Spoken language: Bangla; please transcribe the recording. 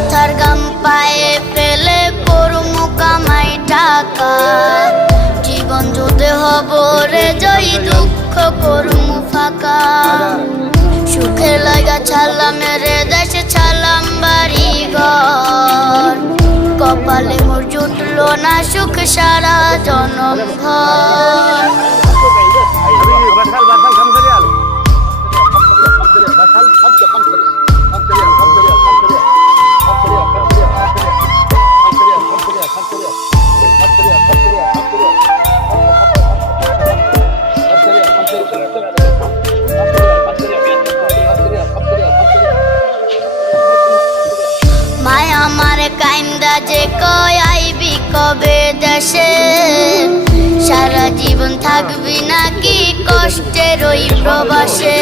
মাথার গাম পায়ে ফেলে পড়মু কামাই টাকা। জীবন যুদ্ধে হব রে, জয়ী দুঃখ করমু ফাঁকা। সুখের লাগা ছাড়লাম রে, দেশে ছাড়লাম বাড়ি ঘর কপালে মোর জুটলো না সুখ সারা জনম ঘর। মায় আমার কাইন্দা যে কয় আইবি কবে দেশে? সারা জীবন থাকবি নাকি কষ্টের ওই প্রবাসে?